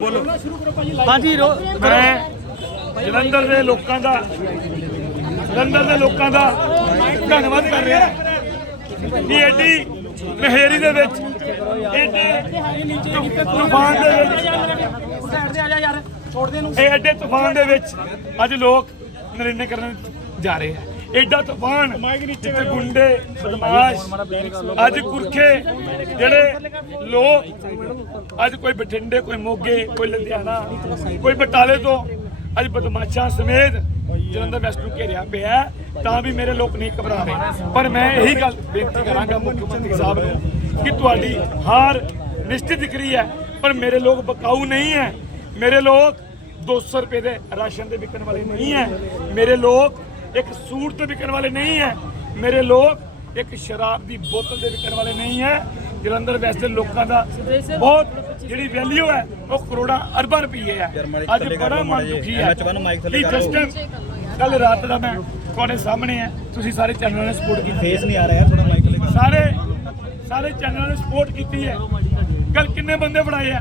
ਬੋਲੋ। ਹਾਂਜੀ ਮੈਂ ਜਲੰਧਰ ਦੇ ਲੋਕਾਂ ਦਾ ਜਲੰਧਰ ਦੇ ਲੋਕਾਂ ਦਾ ਧੰਨਵਾਦ ਕਰ ਰਿਹਾ। ਕਿ ਐਡੀ ਮਹਿਰੀ ਦੇ ਵਿੱਚ ਐਡੇ ਤੂਫਾਨ ਦੇ ਵਿੱਚ ਸਾਈਡ ਤੇ ਆ ਜਾ ਯਾਰ ਛੋੜ ਦੇ ਨੂੰ ਇਹ ਐਡੇ ਤੂਫਾਨ ਦੇ ਵਿੱਚ ਅੱਜ ਲੋਕ ਨਰਿੰਨੇ ਕਰਨ ਜਾ ਰਹੇ ਆ। ਐਡਾ ਤੂਫਾਨ, ਜਿੱਥੇ ਗੁੰਡੇ, ਬਦਮਾਸ਼, ਅੱਜ ਗੁਰਖੇ ਜਿਹੜੇ ਲੋਕ, ਅੱਜ ਕੋਈ ਬਠਿੰਡੇ, ਕੋਈ ਮੋਗੇ, ਕੋਈ ਲੁਧਿਆਣਾ, ਕੋਈ ਬਟਾਲੇ ਤੋਂ ਅੱਜ ਬਦਮਾਸ਼ਾਂ ਸਮੇਤ ਜਲੰਧਰ ਵੈਸਟ ਨੂੰ ਘੇਰਿਆ ਪਿਆ ਤਾਂ ਵੀ ਮੇਰੇ ਲੋਕ ਨਹੀਂ ਘਬਰਾ ਰਹੇ ਪਰ ਮੈਂ ਇਹੀ ਗੱਲ ਬੇਨਤੀ ਕਰਾਂਗਾ ਮੁੱਖ ਮੰਤਰੀ ਸਾਹਿਬ ਨੂੰ ਕਿ ਤੁਹਾਡੀ ਹਾਰ ਨਿਸ਼ਚਿਤ ਦਿਖ ਰਹੀ ਹੈ, ਪਰ ਮੇਰੇ ਲੋਕ ਬਕਾਊ ਨਹੀਂ ਹੈ। ਮੇਰੇ ਲੋਕ 200 ਰੁਪਏ ਦੇ ਰਾਸ਼ਨ ਦੇ ਵਿਕਣ ਵਾਲੇ ਨਹੀਂ ਹੈ। ਮੇਰੇ ਲੋਕ ਇੱਕ ਸੂਟ ਤੇ ਵਿਕਣ ਵਾਲੇ ਨਹੀਂ ਹੈ। ਮੇਰੇ ਲੋਕ ਇੱਕ ਸ਼ਰਾਬ ਦੀ ਬੋਤਲ ਦੇ ਵਿਕਣ ਵਾਲੇ ਨਹੀਂ ਹੈ। ਜਲੰਧਰ ਵੈਸਟ ਦੇ ਲੋਕਾਂ ਦਾ ਬਹੁਤ ਜਿਹੜੀ ਵੈਲਿਊ ਹੈ ਉਹ ਕਰੋੜਾਂ ਅਰਬਾਂ ਰੁਪਏ ਹੈ। ਅੱਜ ਬੜਾ ਮਨ ਦੁਖੀ ਹੈ। ਕਿ ਜਿਸ ਟਾਈਮ ਕੱਲ ਰਾਤ ਦਾ ਮੈਂ ਤੁਹਾਡੇ ਸਾਹਮਣੇ ਹੈ। ਤੁਸੀਂ ਸਾਰੇ ਚੈਨਲਾਂ ਨੇ ਸਪੋਰਟ ਕੀਤੀ ਫੇਸ ਨਹੀਂ ਆ ਰਿਹਾ ਥੋੜਾ ਮਾਈਕ ਲੈ ਸਾਰੇ ਸਾਰੇ ਚੈਨਲਾਂ ਨੇ ਸਪੋਰਟ ਕੀਤੀ ਹੈ। ਕੱਲ ਕਿੰਨੇ ਬੰਦੇ ਫੜਾਏ ਆ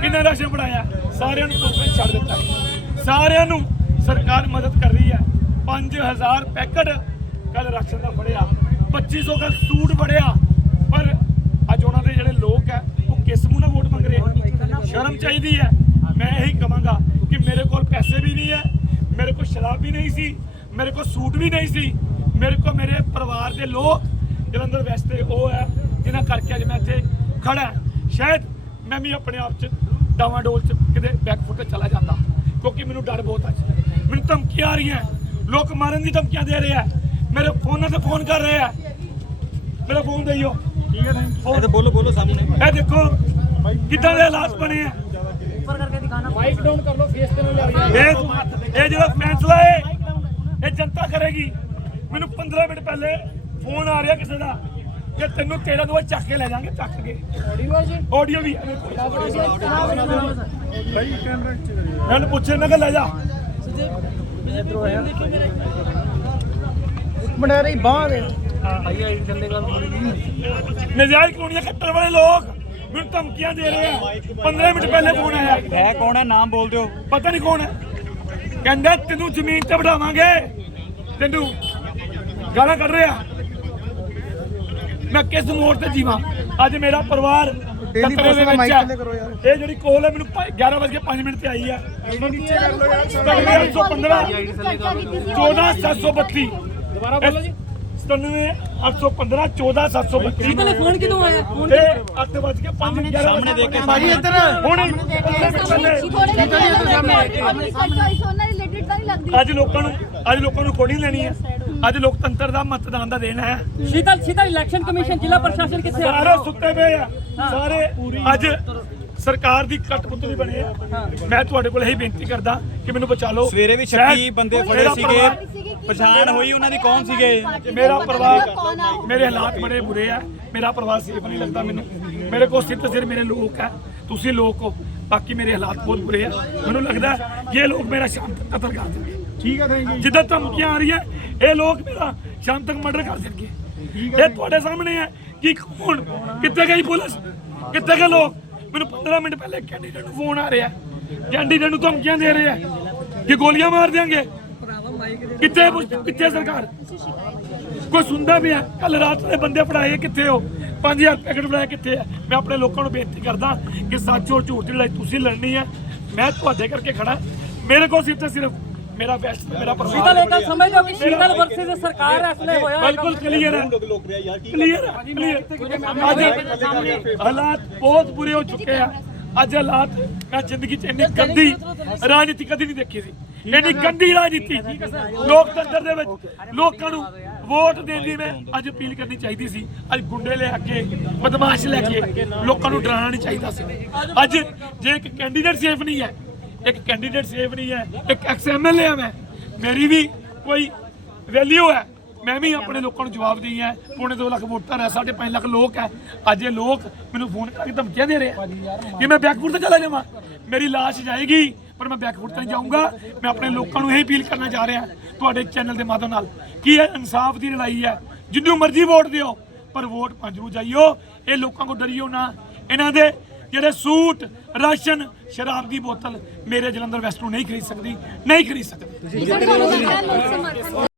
ਕਿੰਨਾ ਰਾਸ਼ਨ ਫੜਾਇਆ ਸਾਰਿਆਂ ਨੂੰ ਧੁੱਪੇ ਛੱਡ ਦਿੱਤਾ ਸਾਰਿਆਂ ਨੂੰ ਸਰਕਾਰ ਮਦਦ ਕਰ ਰਹੀ ਹੈ। 5000 ਪੈਕਟ ਕੱਲ ਰਾਸ਼ਨ ਦਾ ਫੜਿਆ 2500 ਦਾ ਸੂਟ ਫੜਿਆ, ਪਰ ਅੱਜ ਉਹਨਾਂ ਦੇ ਜਿਹੜੇ ਲੋਕ ਹੈ, ਉਹ ਕਿਸ ਮੂੰਹ ਨਾਲ ਵੋਟ ਮੰਗ ਰਹੇ ਸ਼ਰਮ ਚਾਹੀਦੀ ਹੈ। ਮੈਂ ਇਹੀ ਕਹਾਂਗਾ ਕਿ ਮੇਰੇ ਕੋਲ ਪੈਸੇ ਵੀ ਨਹੀਂ ਹੈ, ਮੇਰੇ ਕੋਲ ਸ਼ਰਾਬ ਵੀ ਨਹੀਂ ਸੀ, ਮੇਰੇ ਕੋਲ ਸੂਟ ਵੀ ਨਹੀਂ ਸੀ, ਮੇਰੇ ਕੋਲ ਮੇਰੇ ਪਰਿਵਾਰ ਦੇ ਲੋਕ ਜਲੰਧਰ ਵੈਸਟ ਦੇ ਉਹ ਹੈ, ਜਿਨ੍ਹਾਂ ਕਰਕੇ ਅੱਜ ਮੈਂ ਇੱਥੇ ਖੜਾ ਸ਼ਾਇਦ ਮੈਂ ਵੀ ਆਪਣੇ ਆਪ 'ਚ ਡਾਵਾਂ ਡੋਲ 'ਚ ਕਿਤੇ ਬੈਕਫੁੱਟ ਤੇ ਚਲਾ ਜਾਂਦਾ, ਕਿਉਂਕਿ ਮੈਨੂੰ ਡਰ ਬਹੁਤ ਅੱਜ। ਮੈਨੂੰ ਧਮਕੀਆਂ ਆ ਰਹੀਆਂ। ਲੋਕ ਮਾਰਨ ਦੀ ਧਮਕੀਆਂ ਦੇ ਰਹੇ ਆ। ਮੇਰੇ ਫੋਨਾਂ ਤੇ ਫੋਨ ਕਰ ਰਹੇ ਆ। ਮੇਰਾ ਫੋਨ ਦਈਓ ਠੀਕ ਹੈ ਇਹ ਤੇ ਬੋਲੋ ਬੋਲੋ ਸਾਹਮਣੇ। ਇਹ ਦੇਖੋ ਕਿੱਦਾਂ ਦੇ ਹਾਲਾਤ ਬਣੇ ਆ। ਉੱਪਰ ਕਰਕੇ ਦਿਖਾਣਾ। ਮਾਈਕ ਡਾਊਨ ਕਰ ਲਓ ਫੇਸ ਤੇ ਨੂੰ ਲਿਆ ਇਹ ਇਹ ਜਿਹੜਾ ਫੈਸਲਾ ਹੈ ਇਹ ਜਨਤਾ ਕਰੇਗੀ। ਮੈਨੂੰ 15 ਮਿੰਟ ਪਹਿਲੇ ਫੋਨ ਆ ਰਿਹਾ ਕਿਸੇ ਦਾ ਕਿ ਤੈਨੂੰ ਤੇਰਾ ਦੋ ਚੱਕ ਕੇ ਲੈ ਜਾਾਂਗੇ ਚੱਕ ਕੇ। ਆਡੀਓ ਵੀ ਮੈਨੂੰ ਪੁੱਛੇ ਨਾ ਕਿ ਲੈ ਜਾ। ਮਨੇਰੀ ਬਾਹ ਦੇ ਭਾਈ ਆਈ ਥੱਲੇ ਗੱਲ ਥੋੜੀ ਨਜਾਇਜ਼ ਕਲੋਨੀਆਂ ਕੱਟਣ ਵਾਲੇ ਲੋਕ ਮੈਨੂੰ ਧਮਕੀਆਂ ਦੇ ਰਹੇ ਆ। 15 ਮਿੰਟ ਪਹਿਲੇ ਫੋਨ ਆਇਆ। ਹੈ ਕੌਣ ਹੈ? ਨਾਮ ਬੋਲ ਦਿਓ। ਪਤਾ ਨਹੀਂ ਕੌਣ ਹੈ। ਕਹਿੰਦਾ ਤੈਨੂੰ ਜ਼ਮੀਨ ਤੇ ਬਿਠਾਵਾਂਗੇ। ਤੈਨੂੰ ਗਾਲਾਂ ਕੱਢ ਰਿਹਾ। ਮੈਂ ਕਿਸ ਮੋੜ ਤੇ ਜੀਵਾਂ? ਅੱਜ ਮੇਰਾ ਪਰਿਵਾਰ ਖਤਰੇ ਦੇ ਵਿੱਚ ਹੈ ਇਹ ਜਿਹੜੀ ਕੋਲ ਹੈ ਮੈਨੂੰ 11 ਵਜੇ 5 ਮਿੰਟ ਤੇ ਆਈ ਹੈ 17815 14732 ਦੁਬਾਰਾ ਬੋਲੋ ਜੀ। 97815 14732 ਪਹਿਲੇ ਫੋਨ ਕਿਦੋਂ ਆਇਆ? ਫੋਨ ਤੇ 8 ਵਜ ਕੇ 5 11 ਸਾਹਮਣੇ ਦੇਖ ਕੇ ਭਾਜੀ ਇੱਧਰ। ਹੁਣ। ਅੱਜ ਲੋਕਾਂ ਨੂੰ ਅੱਜ ਲੋਕਾਂ ਨੂੰ ਕੋਣੀ ਲੈਣੀ ਹੈ। ਅੱਜ ਲੋਕਤੰਤਰ ਦਾ ਮਤਦਾਨ ਦਾ ਦੇਣਾ ਹੈ। ਸ਼ੀਤਲ ਸ਼ੀਤਲ ਇਲੈਕਸ਼ਨ ਕਮਿਸ਼ਨ ਜ਼ਿਲ੍ਹਾ ਪ੍ਰਸ਼ਾਸਨ ਕਿੱਥੇ ਆ? ਸਾਰੇ ਸੁੱਤੇ ਪਏ ਆ। ਸਾਰੇ ਅੱਜ ਸਰਕਾਰ ਦੀ ਕਟਪੁਤਲੀ ਬਣੇ ਆ ਮੈਂ ਤੁਹਾਡੇ ਕੋਲ ਇਹੀ ਬੇਨਤੀ ਕਰਦਾ ਕਿ ਮੈਨੂੰ ਬਚਾ ਲਓ। ਸਵੇਰੇ ਵੀ ਸ਼ਾਇਦ 36 ਬੰਦੇ ਫੜੇ ਮੇਰਾ ਸੀਗੇ। ਪਛਾਣ ਹੋਈ ਉਹਨਾਂ ਦੀ ਕੌਣ ਸੀਗੇ? ਮੇਰਾ ਪਰਿਵਾਰ ਮੇਰੇ ਹਾਲਾਤ ਬੜੇ ਬੁਰੇ ਆ। ਮੇਰਾ ਪਰਿਵਾਰ ਸੇਫ ਨਹੀਂ ਲੱਗਦਾ ਮੈਨੂੰ। ਮੇਰੇ ਕੋਲ ਸਿੱਧ ਸਿਰ ਮੇਰੇ ਲੋਕ ਆ। ਤੁਸੀਂ ਲੋਕ ਹੋ। ਬਾਕੀ ਮੇਰੇ ਹਾਲਾਤ ਬਹੁਤ ਬੁਰੇ ਆ। ਮੈਨੂੰ ਲੱਗਦਾ ਇਹ ਲੋਕ ਮੇਰਾ ਸ਼ਾਮ ਤੱਕ ਕਤਲ ਕਰ ਦੇਣਗੇ। ਠੀਕ ਹੈ ਥੈਂਕ ਯੂ ਜਿੱਦਾਂ ਧਮਕੀਆਂ ਆ ਰਹੀਆਂ ਇਹ ਲੋਕ ਮੇਰਾ ਸ਼ਾਮ ਤੱਕ ਮਰਡਰ ਕਰ ਦੇਣਗੇ। ਇਹ ਤੁਹਾਡੇ ਸਾਹਮਣੇ ਹੈ ਕਿ ਕੌਣ ਕਿੱਥੇ ਗਈ ਪੁਲਿਸ ਕਿੱਥੇ ਗਏ ਲੋਕ? ਮੈਨੂੰ 15 ਮਿੰਟ ਪਹਿਲੇ ਕੈਂਡੀਡੇਟ ਨੂੰ ਫੋਨ ਆ ਰਿਹਾ। ਕੈਂਡੀਡੇਟ ਨੂੰ ਧਮਕੀਆਂ ਦੇ ਰਹੇ ਆ ਕਿ ਗੋਲੀਆਂ ਮਾਰ ਦਿਆਂਗੇ। ਕਿੱਥੇ ਕਿੱਥੇ ਸਰਕਾਰ? ਕੋਈ ਸੁਣਦਾ ਵੀ ਹੈ ਕੱਲ ਰਾਤ ਦੇ ਬੰਦੇ ਫੜਾਏ ਕਿੱਥੇ ਹੋ 5000 ਪੈਕਟ ਫੜਾਏ ਕਿੱਥੇ ਆ? ਮੈਂ ਆਪਣੇ ਲੋਕਾਂ ਨੂੰ ਬੇਨਤੀ ਕਰਦਾ ਕਿ ਸੱਚ ਔਰ ਝੂਠ ਦੀ ਲੜਾਈ ਤੁਸੀਂ ਲੜਨੀ ਹੈ ਮੈਂ ਤੁਹਾਡੇ ਕਰਕੇ ਖੜਾ। ਮੇਰੇ ਕੋਲ ਸਿਰਫ ਤੇ ਸਿਰਫ ਮੇਰਾ ਬੈਸਟ ਮੇਰਾ ਸ਼ੀਤਲ ਪਰਿਵਾਰ ਇਹ ਗੱਲ ਸਮਝਦੇ ਹੋ ਕਿ ਸ਼ੀਤਲ ਵਰਸਸ ਸਰਕਾਰ ਐਸਲੇ ਹੋਇਆ ਹੈ ਬਿਲਕੁਲ ਕਲੀਅਰ ਹੈ। ਕਲੀਅਰ ਹੈ ਹਾਲਾਤ ਬਹੁਤ ਬੁਰੇ ਹੋ ਚੁੱਕੇ ਆ। ਅੱਜ ਹਾਲਾਤ ਮੈਂ ਜ਼ਿੰਦਗੀ 'ਚ ਇੰਨੀ ਗੰਦੀ ਰਾਜਨੀਤੀ ਕਦੀ ਨਹੀਂ ਦੇਖੀ ਸੀ। ਇੰਨੀ ਗੰਦੀ ਰਾਜਨੀਤੀ। ਲੋਕਤੰਤਰ ਦੇ ਵਿੱਚ ਲੋਕਾਂ ਨੂੰ ਵੋਟ ਦੇਣ ਦੀ ਮੈਂ ਅੱਜ ਅਪੀਲ ਕਰਨੀ ਚਾਹੀਦੀ ਸੀ। ਅੱਜ ਗੁੰਡੇ ਲੈ ਕੇ ਬਦਮਾਸ਼ ਲੈ ਕੇ ਲੋਕਾਂ ਨੂੰ ਡਰਾਉਣਾ ਨਹੀਂ ਚਾਹੀਦਾ ਸੀ। ਅੱਜ ਜੇ ਇੱਕ ਕੈਂਡੀਡੇਟ ਸੇਫ ਨਹੀਂ ਹੈ ਇੱਕ ਕੈਂਡੀਡੇਟ ਸੇਫ ਨਹੀਂ ਹੈ, ਇੱਕ ਐਕਸ ਐਮਐਲਏ ਆ ਮੈਂ। ਮੇਰੀ ਵੀ ਕੋਈ ਵੈਲਿਊ ਹੈ। ਮੈਂ ਵੀ ਆਪਣੇ ਲੋਕਾਂ ਨੂੰ ਜਵਾਬ ਦੇਈ ਹੈ। ਪੌਣੇ 2 ਲੱਖ ਵੋਟਰ ਹੈ 5.5 ਲੱਖ ਲੋਕ ਹੈ। ਅੱਜ ਇਹ ਲੋਕ ਮੈਨੂੰ ਫੋਨ ਕਰਕੇ ਧਮਕੀਆਂ ਦੇ ਰਹੇ ਆ। ਕਿ ਮੈਂ ਬੈਕਫੁੱਟ ਤੇ ਚਲਾ ਜਾਵਾਂ। ਮੇਰੀ ਲਾਸ਼ ਜਾਏਗੀ, ਪਰ ਮੈਂ ਬੈਕਫੁੱਟ ਤੇ ਨਹੀਂ ਜਾਊਂਗਾ। ਮੈਂ ਆਪਣੇ ਲੋਕਾਂ ਨੂੰ ਇਹ ਅਪੀਲ ਕਰਨਾ ਚਾਹ ਰਿਹਾ। ਤੁਹਾਡੇ ਚੈਨਲ ਦੇ ਮਾਧਿਅਮ ਨਾਲ ਕਿ ਇਹ ਇਨਸਾਫ ਦੀ ਲੜਾਈ ਹੈ। ਜਿੰਨੂੰ ਮਰਜ਼ੀ ਵੋਟ ਦਿਓ, ਪਰ ਵੋਟ ਪੰਜ ਨੂੰ ਜਾਈਓ। ਇਹ ਲੋਕਾਂ ਕੋ ਡਰਿਓ ਨਾ। ਇਹਨਾਂ ਦੇ ਜਿਹੜੇ ਸੂਟ, ਰਾਸ਼ਨ, ਸ਼ਰਾਬ ਦੀ ਬੋਤਲ ਮੇਰੇ ਜਲੰਧਰ ਵੈਸਟ ਨੂੰ ਨਹੀਂ ਖਰੀਦ ਸਕਦੀ, ਨਹੀਂ ਖਰੀਦ ਸਕਦੀ।